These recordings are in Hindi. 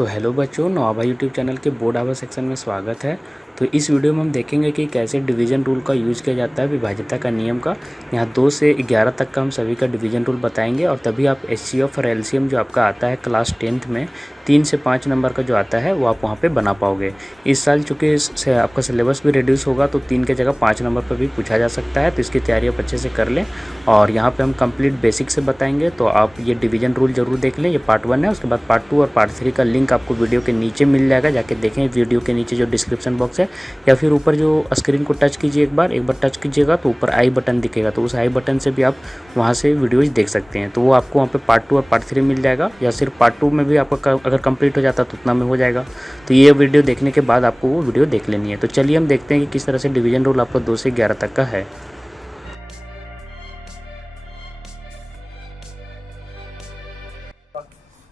तो हेलो बच्चों, नवाबा यूट्यूब चैनल के बोर्ड आवर सेक्शन में स्वागत है। तो इस वीडियो में हम देखेंगे कि कैसे डिवीज़न रूल का यूज़ किया जाता है, विभाज्यता का नियम का। यहाँ 2 से 11 तक का हम सभी का डिवीज़न रूल बताएंगे और तभी आप एचसीएफ और एलसीएम जो आपका आता है क्लास 10th में 3 से 5 नंबर का जो आता है वो आप वहाँ पे बना पाओगे। इस साल चूँकि आपका सिलेबस भी रिड्यूस होगा तो 3 की जगह 5 नंबर पर भी पूछा जा सकता है, तो इसकी तैयारी आप अच्छे से कर लें। और यहाँ पे हम कंप्लीट बेसिक से बताएंगे, तो आप ये डिवीज़न रूल ज़रूर देख लें। ये पार्ट 1 है, उसके बाद पार्ट 2 और पार्ट 3 का लिंक आपको वीडियो के नीचे मिल जाएगा, जाके देखें वीडियो के नीचे जो डिस्क्रिप्शन बॉक्स है, या फिर ऊपर जो स्क्रीन को टच कीजिए एक बार टच कीजिएगा तो ऊपर आई बटन दिखेगा, तो उस आई बटन से भी आप वहाँ से वीडियोज देख सकते हैं। तो वो आपको वहाँ पे पार्ट 2 और पार्ट 3 मिल जाएगा, या सिर्फ पार्ट 2 में भी आपका अगर कंप्लीट हो जाता तो उतना में हो जाएगा। तो ये वीडियो देखने के बाद आपको वो वीडियो देख लेनी है। तो चलिए हम देखते हैं कि किस तरह से डिवीज़न रूल आपका 2 से 11 तक का है।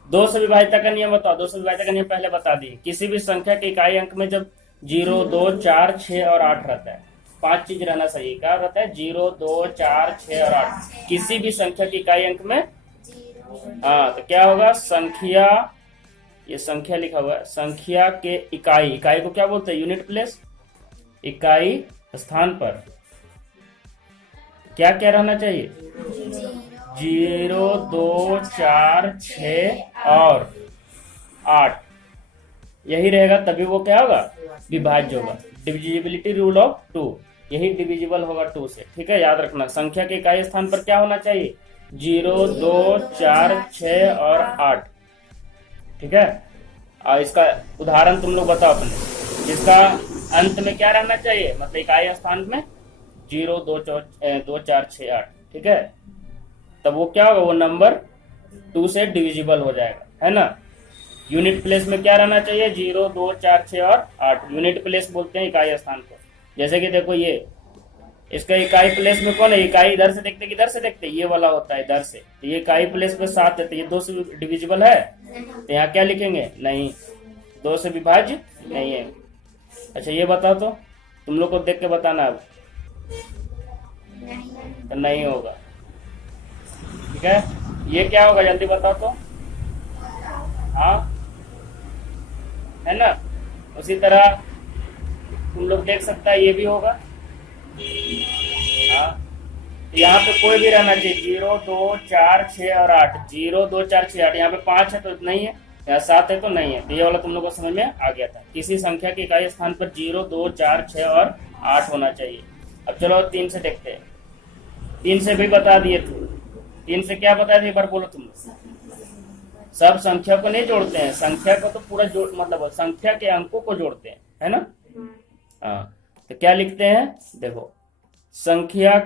दो से विभाज्यता का नियम बताओ। दो से विभाज्यता का नियम पहले बता दिए। किसी भी संख्या के इकाई अंक में जब 0, 2, 4, 6 और 8 रहता है, 5 चीज रहना चाहिए। क्या रहता है? 0, 2, 4, 6 और 8। किसी भी संख्या के इकाई अंक में तो क्या होगा? संख्या, ये संख्या लिखा हुआ है, संख्या के इकाई को क्या बोलते हैं? Unit place. इकाई स्थान पर क्या क्या रहना चाहिए? 0, 2, 4, 6 और 8 यही रहेगा, तभी वो क्या होगा? विभाज्य होगा। डिविजिबिलिटी रूल ऑफ 2, यही डिविजिबल होगा 2 से। ठीक है, याद रखना। संख्या के इकाई स्थान पर क्या होना चाहिए? 0, 2, 4, 6 और 8। ठीक है, और इसका उदाहरण तुम लोग बताओ अपने, जिसका अंत में क्या रहना चाहिए, मतलब इकाई स्थान में 0, 2, 4, 6, 8। ठीक है, तब वो क्या होगा? वो नंबर 2 से डिविजिबल हो जाएगा, है ना। यूनिट प्लेस में क्या रहना चाहिए? 0, 2, 4, 6 और 8। यूनिट प्लेस बोलते हैं इकाई स्थान को। जैसे कि देखो, ये इसका इकाई प्लेस में कौन है? इकाई इधर से देखते किधर से देखते? ये वाला होता है इधर से, तो ये इकाई प्लेस पे 7 है, तो ये 2 से डिविजिबल है, तो यहाँ क्या लिखेंगे? नहीं, 2 से विभाज्य नहीं है। अच्छा, ये बताओ तो, तुम लोग को देख के बताना अब। तो नहीं होगा। ठीक है, ये क्या होगा? जल्दी बताओ तो। हाँ, है ना। उसी तरह तुम लोग देख सकता है, ये भी होगा। हाँ, तो यहाँ पे कोई भी रहना चाहिए। 0, 2, 4, 6 और 8। 0, 2, 4, 6, 8। यहाँ पे 5 है तो नहीं है, यहाँ 7 है तो नहीं है। तो ये वाला तुम लोग को समझ में आ गया था। किसी संख्या के इकाई स्थान पर 0, 2, 4, 6 और 8 होना चाहिए। अब चलो 3 से देखते हैं। 3 से भी बता दिए थे। 3 से क्या बताया था, एक बार बोलो तुम। सब संख्या को नहीं जोड़ते हैं, संख्या को तो पूरा जोड़, मतलब संख्या के अंकों को जोड़ते हैं, है ना। हाँ, तो क्या लिखते हैं? देखो, संख्या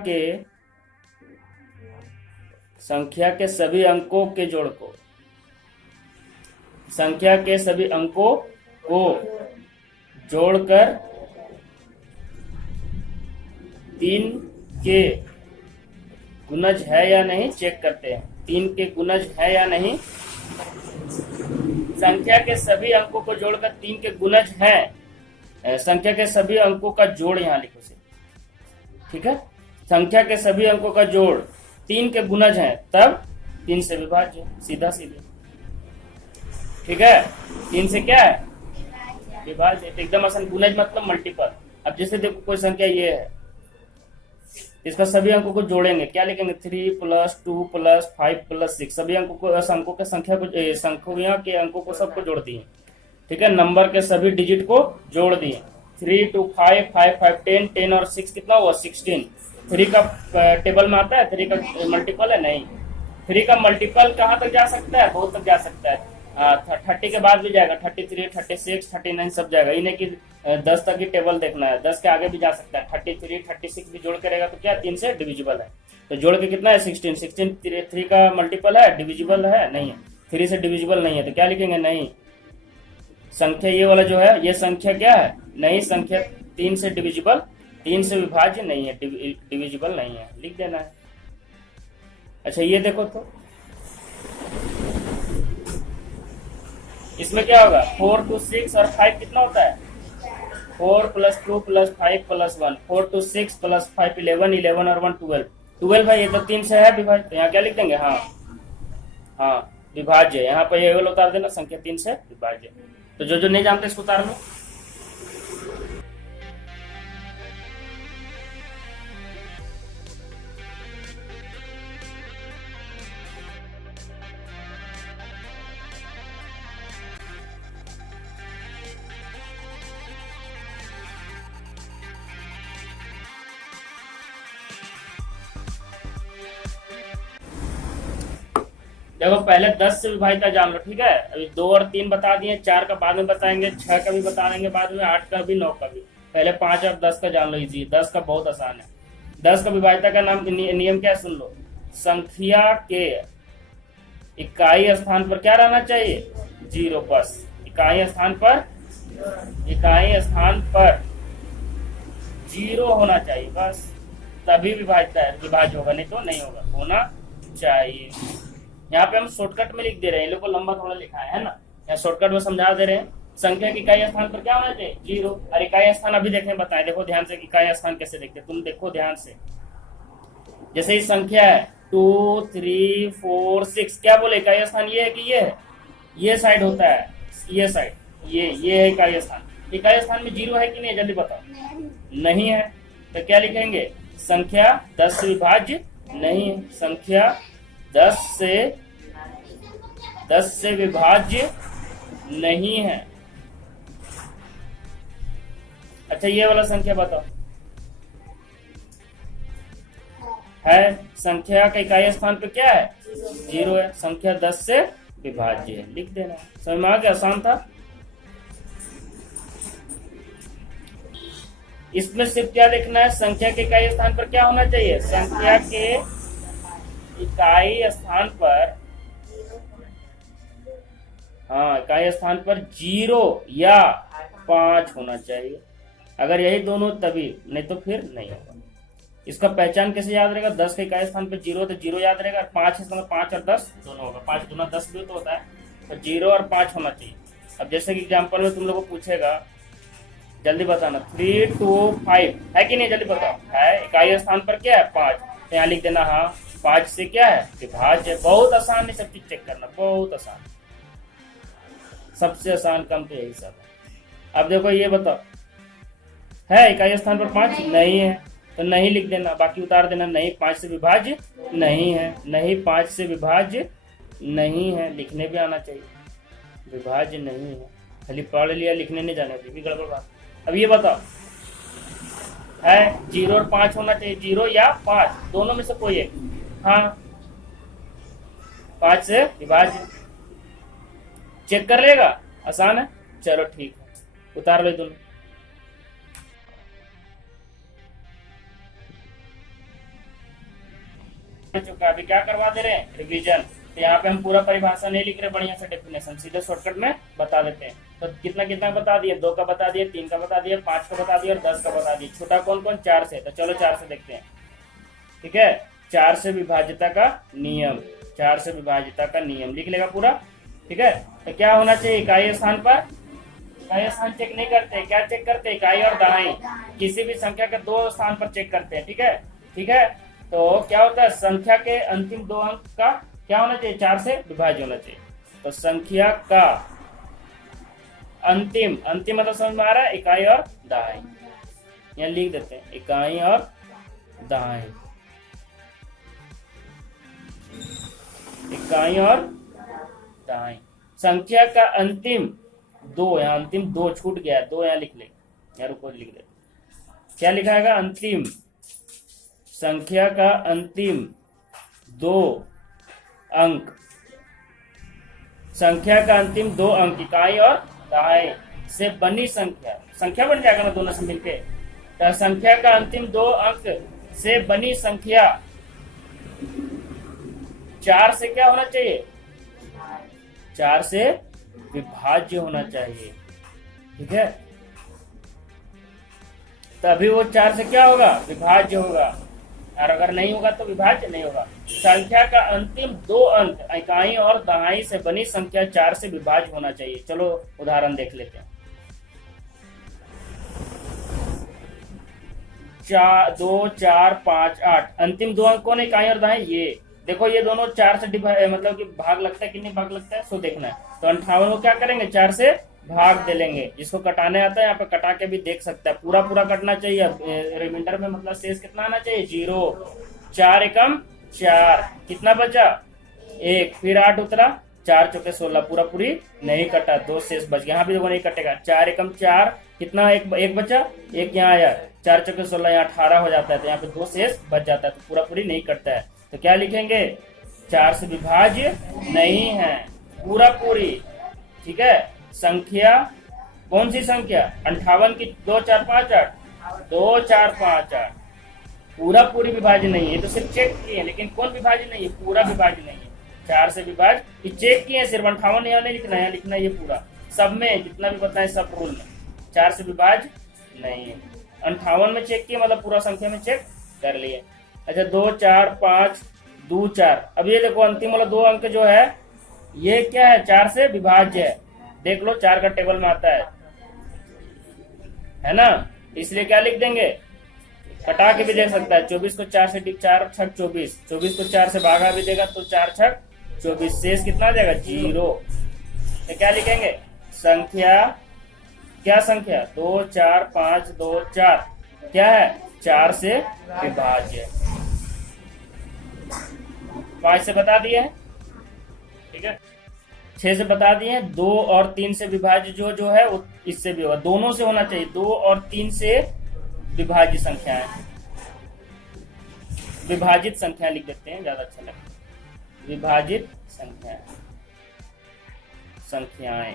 के सभी अंकों के जोड़ को, संख्या के सभी अंकों को जोड़कर 3 के गुणज है या नहीं चेक करते हैं। 3 के गुणज है या नहीं। संख्या के सभी अंकों को जोड़कर 3 के गुणज है। संख्या के सभी अंकों का जोड़ यहाँ लिखो से। ठीक है, संख्या के सभी अंकों का जोड़ 3 के गुणज है, तब 3 से विभाज्य, सीधा सीधे। ठीक है, 3 से क्या है? विभाज्य। एकदम आसान। गुणज मतलब मल्टीपल। अब जैसे देखो, कोई संख्या ये है, इसका सभी अंकों को जोड़ेंगे, क्या लिखेंगे? 3 + 2 + 5 + 6। सभी अंकों को, अंकों के संख्या को, संख्या के अंकों को सबको जोड़ दिए। ठीक है, नंबर के सभी डिजिट को जोड़ दिए। 3 to 5, 5, 5, 10, 10 और 6 कितना हुआ? 16। 3 का टेबल में आता है? 3 का मल्टीपल है? नहीं। 3 का मल्टीपल कहाँ तक जा सकता है? बहुत तक जा सकता है। 30 के बाद भी जाएगा, 33, 36, 39 सब जाएगा। इन्हें कि 10 तक ही टेबल देखना है, 10 के आगे भी जा सकता है। 33, 36 भी जोड़ के रहेगा तो क्या 3 से डिविजिबल है। तो जोड़ के कितना है? 16। 16 3 का मल्टीपल है? डिविजिबल है? नहीं है। 3 से डिविजिबल नहीं है, तो क्या लिखेंगे? नहीं। संख्या ये वाला जो है, ये संख्या क्या है? नहीं, संख्या 3 से डिविजिबल, 3 से विभाज्य नहीं है, डिविजिबल नहीं है, लिख देना है। अच्छा, ये देखो तो, इसमें क्या होगा? 4 to 6 और 5 कितना होता है? 4 + 2 + 5 + 1। 4 to 6 + 5 11, 11 और 1 12। 12 है, ये तो 3 से है विभाज्य, तो यहाँ क्या लिख देंगे? हाँ, विभाज्य, यहाँ पर ये वाला उतार देना, संख्या 3 से विभाज्य। तो जो जो नहीं जानते इसको उतार लो। देखो पहले 10 से विभाजित जान लो, ठीक है। अभी 2 और 3 बता दिए, 4 का बाद में बताएंगे, 6 का भी बता देंगे बाद में, 8 का भी, 9 का भी। पहले 5 और 10 का जान लो, इजी। 10 का बहुत आसान है। 10 का विभाजिता का नाम नियम क्या है सुन लो। संख्या के इकाई स्थान पर क्या रहना चाहिए? 0। बस इकाई स्थान पर 0 होना चाहिए, बस तभी विभाज्य होगा, नहीं तो नहीं होगा, होना चाहिए। यहाँ पे हम शॉर्टकट में लिख दे रहे हैं, इन लोग को लंबा थोड़ा लिखा है ना, यहाँ शॉर्टकट में समझा दे रहे हैं। संख्या की इकाई स्थान पर क्या होना चाहिए? 0। और इकाई स्थान अभी देखने बताएं, देखो ध्यान से इकाई स्थान कैसे देखते हैं, तुम देखो ध्यान से। जैसे इस संख्या है 2 3 4 6, क्या बोले इकाई स्थान ये है कि ये है? ये साइड होता है, ये साइड, ये है इकाई स्थान। इकाई स्थान में 0 है कि नहीं, जल्दी बताओ। नहीं है, तो क्या लिखेंगे? संख्या 10 से विभाज्य नहीं है, संख्या 10 से विभाज्य नहीं है। अच्छा ये वाला संख्या बताओ, है संख्या का इकाई स्थान पे क्या है? 0 है, संख्या 10 से विभाज्य है, लिख देना। समझ में आ गया? आसान था। इसमें सिर्फ क्या देखना है, संख्या के इकाई स्थान पर क्या होना चाहिए? संख्या के इकाई स्थान पर, हाँ इकाई स्थान पर 0 या 5 होना चाहिए। अगर यही दोनों तभी, नहीं तो फिर नहीं होगा। इसका पहचान कैसे याद रहेगा? 10 के इकाई स्थान पर 0 तो 0 याद रहेगा, 5 है 5 और 10 दोनों होगा, 5 दूना 10 भी तो होता है, तो 0 और 5 होना चाहिए। अब जैसे कि एग्जाम्पल में तुम लोग को पूछेगा, जल्दी बताना, 3 2 5 है कि नहीं, जल्दी बताओ। है, इकाई स्थान पर क्या है? 5, तो यहाँ लिख देना, हाँ 5 से क्या है? विभाज्य। बहुत आसान है, सब चीज चेक करना, बहुत आसान, सबसे आसान काम तो यही सब है। अब देखो ये बताओ, है इकाई स्थान पर 5? नहीं है, तो नहीं लिख देना, बाकी उतार देना। नहीं 5 से विभाज्य नहीं है, नहीं 5 से विभाज्य नहीं है, लिखने भी आना चाहिए, विभाज्य नहीं है। खाली पढ़ लिया, लिखने नहीं जाना, भी गड़बड़ बात। अब ये बताओ, है 0 और 5 होना चाहिए, 0 या 5 दोनों में से कोई एक। हाँ 5 से विभाज्य, चेक कर लेगा, आसान है। चलो ठीक है, उतार लो दोनों। चुका, अभी क्या करवा दे रहे हैं? रिवीजन। तो यहाँ पे हम पूरा परिभाषा नहीं लिख रहे, बढ़िया से डेफिनेशन सीधे शॉर्टकट में बता देते हैं। तो कितना कितना बता दिए? 2 का बता दिए, 3 का बता दिए, 5 का बता दिया और 10 का बता दिए। छोटा कौन कौन? 4 से। तो चलो 4 से देखते हैं, ठीक है। 4 से विभाज्यता का नियम, 4 से विभाज्यता का नियम लिख लेगा पूरा, ठीक है। तो क्या होना चाहिए? इकाई स्थान पर, इकाई स्थान चेक नहीं करते, क्या चेक करते? इकाई और दहाई, किसी भी संख्या के 2 स्थान पर चेक करते हैं, ठीक है, ठीक है। तो क्या होता है? संख्या के अंतिम 2 अंक का क्या होना चाहिए? 4 से विभाज्य होना चाहिए। तो संख्या का अंतिम, अंतिम मतलब समझ में आ रहा है? इकाई और दहाई, यहाँ लिख देते हैं, इकाई और दहाई, इकाई और दहाई। संख्या का अंतिम 2, यहाँ अंतिम 2 छूट गया है, 2 यहाँ लिख ले, यहाँ रुको लिख दे। क्या लिखा है? अंतिम, संख्या का अंतिम 2 अंक, संख्या का अंतिम 2 अंक इकाई और दहाई से बनी संख्या, संख्या बन जाएगा ना दोनों से मिलके। तो संख्या का अंतिम 2 अंक से बनी संख्या 4 से क्या होना चाहिए? 4 से विभाज्य होना चाहिए, ठीक है। तभी वो 4 से क्या होगा? विभाज्य होगा, और अगर नहीं होगा तो विभाज्य नहीं होगा। संख्या का अंतिम 2 अंक इकाई और दहाई से बनी संख्या 4 से विभाज्य होना चाहिए। चलो उदाहरण देख लेते हैं। 2 4 5 8, अंतिम 2 अंक कौन है? इकाई और दहाई, ये देखो ये दोनों 4 से मतलब कि भाग लगता है कि नहीं भाग लगता है, सो देखना है। तो 58 को क्या करेंगे, 4 से भाग दे लेंगे। जिसको कटाने आता है यहाँ पे कटा के भी देख सकता है, पूरा पूरा कटना चाहिए। रिमाइंडर में मतलब शेष कितना आना चाहिए, 0। 4 एकम 4, कितना बचा 1, फिर 8 उतरा, 4 चौके 16, पूरा पूरी नहीं कटा, 2 शेष बच गया। यहाँ भी देखो नहीं कटेगा, 4 एकम 4, कितना एक बचा, 1 यहाँ आया, 4 चौके 16, यहाँ 18 हो जाता है, तो यहाँ पे 2 शेष बच जाता है, तो पूरा पूरी नहीं कटता है। तो क्या लिखेंगे, 4 से विभाज्य नहीं है, पूरा पूरी। ठीक है, संख्या कौन सी संख्या, 58 की 2 4 5 8, 2 4 5 8 पूरा पूरी विभाज्य नहीं है। तो सिर्फ चेक किए हैं, लेकिन कौन विभाज्य नहीं है, पूरा विभाज्य नहीं है। 4 से विभाज्य चेक किए, सिर्फ 58 यहाँ नहीं लिखना है, लिखना है ये पूरा, सब में जितना भी बताए सब रूल में 4 से विभाज्य नहीं है। 58 में चेक किए, मतलब पूरा संख्या में चेक कर लिए। अच्छा 2 4 5 2 4, अब ये देखो अंतिम वाला 2 अंक जो है ये क्या है, 4 से विभाज्य है। देख लो 4 का टेबल में आता है ना, इसलिए क्या लिख देंगे, कटा के भी दे सकता है। 24 को 4 से 4 छक 24, 24 को 4 से भागा भी देगा तो 4 छक 24, शेष कितना आ जाएगा, 0। तो क्या लिखेंगे, संख्या, क्या संख्या, 2 4 5 2 4 क्या है, 4 से विभाज्य। 5 से बता दिए हैं, ठीक है। 6 से बता दिए, 2 और 3 से विभाज्य जो है वो इससे भी होगा, दोनों से होना चाहिए। 2 और 3 से विभाज्य संख्याएं, विभाजित संख्या लिख देते हैं, ज्यादा अच्छा लगेगा। विभाजित संख्याएं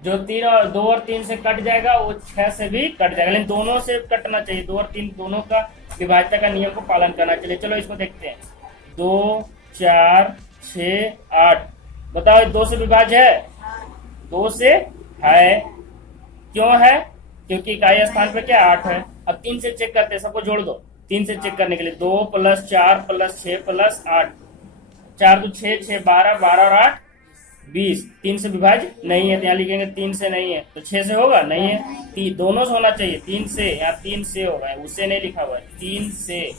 जो 2 और 3 से कट जाएगा वो 6 से भी कट जाएगा, लेकिन दोनों से कटना चाहिए। 2 और 3 दोनों का विभाज्यता का नियम को पालन करना चाहिए। चलो इसको देखते हैं, 2 4 6 8, बताओ 2 से विभाज्य है, 2 से है, क्यों है, क्योंकि इकाई स्थान पे क्या 8 है। अब 3 से चेक करते हैं, सबको जोड़ दो 3 से चेक करने के लिए, 2 + 4 + 6 + 8, 4 2 6 6 12, 12 और 8 20, 3 से विभाज्य नहीं है, तो यहाँ लिखेंगे 3 से नहीं है, तो 6 से होगा, नहीं है, दोनों से होना चाहिए। 3 से, यहाँ 3 से होगा, उससे नहीं लिखा हुआ है, 3 से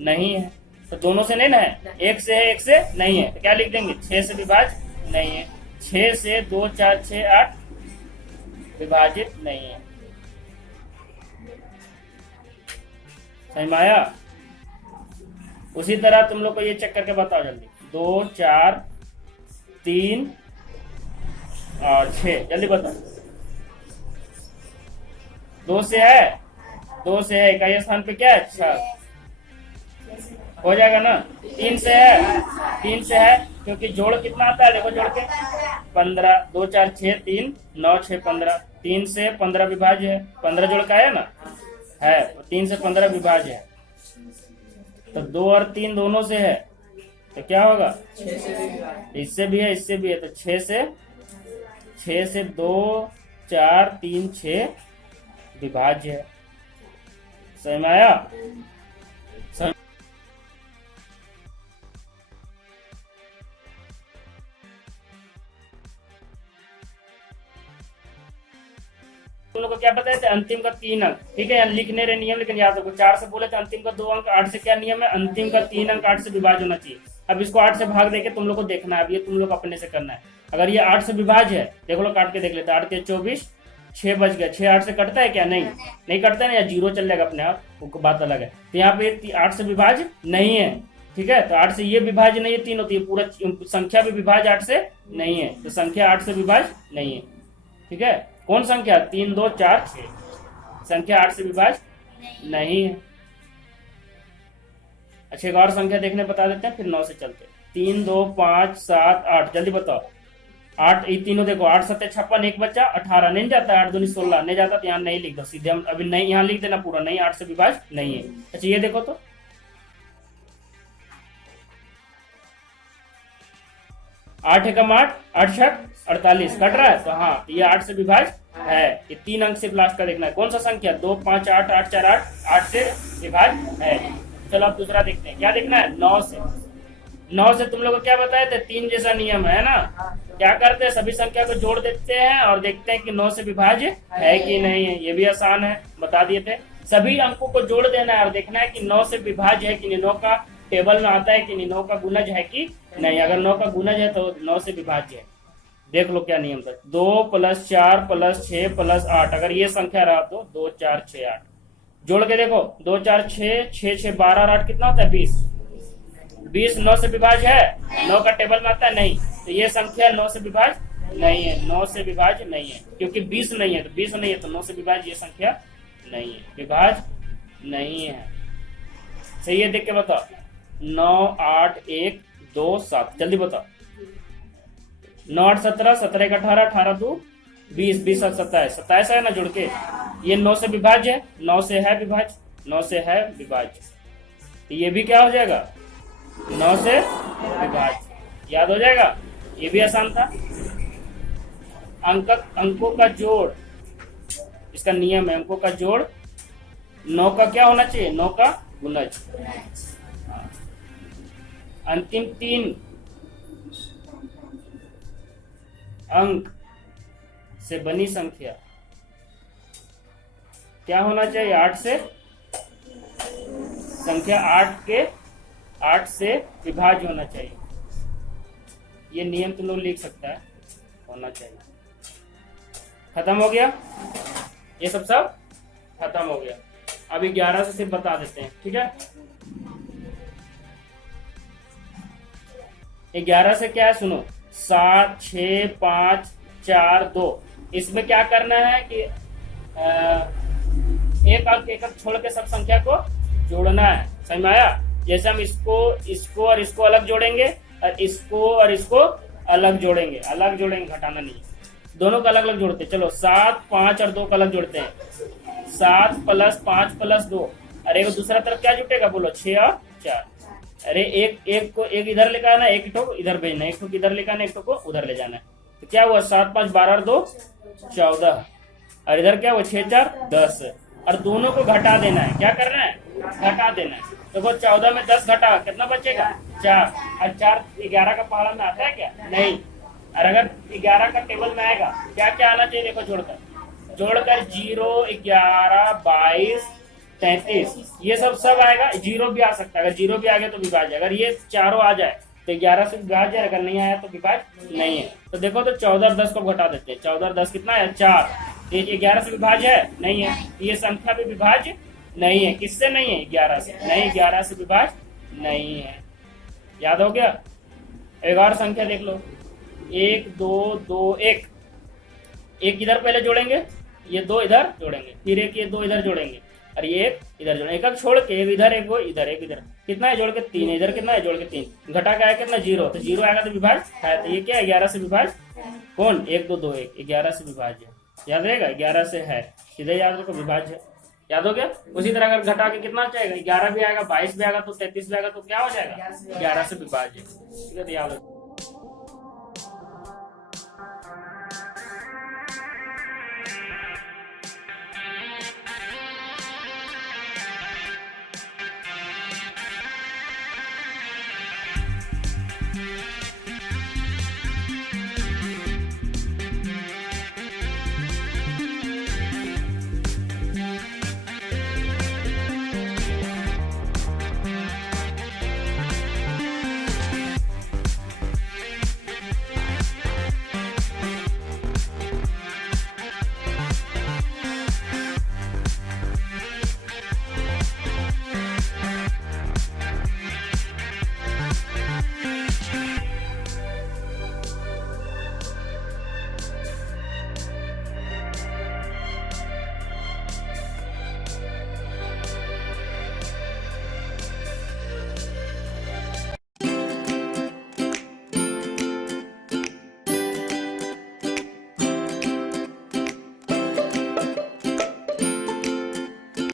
नहीं है, तो दोनों से नहीं ना है, 1 से है 1 से नहीं है, तो क्या लिख देंगे, 6 से विभाज्य नहीं है। 6 से 2 4 6 8 विभाजित नहीं है। समझ में आया। उसी तरह तुम लोग को ये चेक करके बताओ जल्दी, 2 4 3 और 6, जल्दी बताओ। 2 से है, 2 से है, इकाई स्थान पे क्या है, अच्छा हो जाएगा ना। 3 से है, 3 से है, क्योंकि जोड़ कितना आता है, देखो जोड़ के 15, 2 4 6 3 9 6 15, 3 से 15 विभाज्य है, 15 जोड़ का है ना, है, 3 से 15 विभाज्य है। तो 2 और 3 दोनों से है, तो क्या होगा, इससे भी है इससे भी है, तो 6 से 2 4 3 6 विभाज्य है। समझ में आया। तुम लोग को क्या बताए थे, अंतिम का 3 अंक, ठीक है, यहाँ लिखने रहे नियम, लेकिन याद रखो 4 से बोले थे अंतिम का 2 अंक, 8 से क्या नियम है, अंतिम का 3 अंक 8 से विभाज्य होना चाहिए। अब इसको 8 से भाग देके तुम लोग को देखना है, अब ये तुम लोग अपने से करना है। अगर ये 8 से विभाज्य है, देखो लोग काट के देख लेते हैं, 8 के 24, 6 बच गया, 6 8 से कटता है क्या, नहीं कटता है ना, या 0 चल जाएगा अपने आप, वो बात अलग है। तो यहाँ पे 8 से विभाज्य नहीं है, ठीक है, तो 8 से ये विभाज्य नहीं है, 3 होती है, पूरा संख्या भी विभाज्य 8 से नहीं है, तो संख्या 8 से विभाज्य नहीं है, ठीक है। कौन संख्या, 3 2 4 6, संख्या 8 से विभाज्य नहीं है। अच्छा एक और संख्या देखने बता देते हैं, फिर 9 से चलते हैं। 3 2 5 7 8, जल्दी बताओ। 8, ये तीनों देखो, 8 7 56, 1 बच्चा 18, नहीं जाता, 8 दूनी 16 नहीं जाता, तो यहाँ नहीं लिख दो सीधे, हम अभी नहीं यहाँ लिख देना पूरा, नहीं 8 से विभाज्य नहीं है। अच्छा ये देखो तो 8 एकम 8, 8 छक 48, कट रहा है, तो हाँ ये 8 से विभाज्य है। ये 3 अंक से लास्ट का देखना है, कौन सा संख्या, 2 5 8 8 4 8, 8 से विभाज्य है। चलो अब दूसरा देखते हैं, क्या देखना है, 9 से। 9 से तुम लोग को क्या बताए थे, 3 जैसा नियम है ना, क्या करते हैं, सभी संख्या को जोड़ देते हैं और देखते हैं कि 9 से विभाज्य है कि नहीं है। ये भी आसान है, बता दिए थे। सभी अंकों को जोड़ देना है और देखना है कि 9 से विभाज्य है कि नहीं। 9 का टेबल में आता है कि नहीं, 9 का गुणज है कि नहीं। अगर 9 का गुणज है तो 9 से विभाज्य है। देख लो क्या नियम था, 2 + 4 + 6 + 8, अगर ये संख्या रहा तो 2 4 6 8। जोड़ के देखो, 2 4 6 6 6 12 और 8 कितना होता है 20। 20 9 से विभाज्य है, 9 का टेबल में आता है नहीं, तो ये संख्या 9 से विभाज्य नहीं है, 9 से विभाज्य नहीं है, क्योंकि 20 नहीं है, तो 20 नहीं है तो 9 से विभाज्य ये संख्या नहीं है, विभाज्य नहीं है। सही है, देख के बताओ। 9 8 1 2 7, जल्दी बताओ। 9 8 17, 17 1 18, 18 2 20, 20 7 27, 27 है ना जोड़ के। ये 9 से विभाज्य है, 9 से है विभाज्य, 9 से है विभाज्य, तो ये भी क्या हो जाएगा 9 से विभाज्य। याद हो जाएगा, ये भी आसान था। अंकों का जोड़, इसका नियम है, अंकों का जोड़ 9 का क्या होना चाहिए, 9 का गुणज। अंतिम 3 अंक से बनी संख्या क्या होना चाहिए, 8 से, संख्या 8 से विभाज्य होना चाहिए। ये नियम तुम लोग लिख सकता है, होना चाहिए। खत्म हो गया, ये सब खत्म हो गया। अभी 11 से सिर्फ बता देते हैं, ठीक है। 11 से क्या है सुनो, 7 6 5 4 2। इसमें क्या करना है कि एक अंक छोड़ के सब संख्या को जोड़ना है। समझ में आया? जैसे हम इसको और इसको अलग जोड़ेंगे, और इसको अलग जोड़ेंगे, घटाना नहीं, दोनों का अलग अलग जोड़ते हैं। चलो 7 5 और 2 का अलग जोड़ते हैं। 7 + 5 + 2, अरे वो दूसरा तरफ क्या जुटेगा बोलो, 6 और 4। अरे एक इधर लेकर आना, एक ठो इधर भेजना, एक ठो इधर लेकर आना, एक ठो को उधर ले जाना है। तो क्या हुआ, 7 5 12 और 2 14, और इधर क्या हुआ 6 4 10, और दोनों को घटा देना है। क्या करना है, घटा देना है। तो वो 14 में 10 घटा, कितना बचेगा 4, और 4 11 का पहाड़ा में आता है क्या, नहीं। और अगर 11 का टेबल में आएगा, क्या क्या आना चाहिए देखो, जोड़कर 0 11 22 33, ये सब आएगा। 0 भी आ सकता है, अगर 0 भी आ गया तो विभाज्य। अगर ये चारों आ जाए तो 11 से विभाज्य, अगर नहीं आया तो विभाज्य नहीं है। तो देखो, तो 14 और 10 को घटा देते हैं। 14 और 10 कितना है 4, ये 11 से विभाज्य है नहीं है, ये संख्या भी विभाज्य नहीं है। किससे नहीं है, 11 से नहीं, 11 से विभाज्य नहीं है। याद हो गया। एक और संख्या देख लो, 1 2 2 1, एक इधर पहले जोड़ेंगे, ये 2 इधर जोड़ेंगे, फिर एक ये 2 इधर जोड़ेंगे, और ये एक इधर जोड़ेंगे। एक छोड़ के एक इधर, एक वो इधर, एक इधर, कितना है जोड़ के 3, इधर कितना है जोड़ के 3, घटा के आया कितना 0, तो 0 आएगा तो विभाज्य है। तो ये क्या है 11 से विभाज्य कौन, 1 2 2 1, 11 से विभाज्य। याद रहेगा, 11 से है, सीधे याद रखो विभाज्य। याद हो गया। उसी तरह अगर घटा के कितना चाहिए, 11 भी आएगा, 22 भी आएगा, तो 33 भी आएगा, तो क्या हो जाएगा 11 से विभाज्य। ठीक है, तो याद रखो।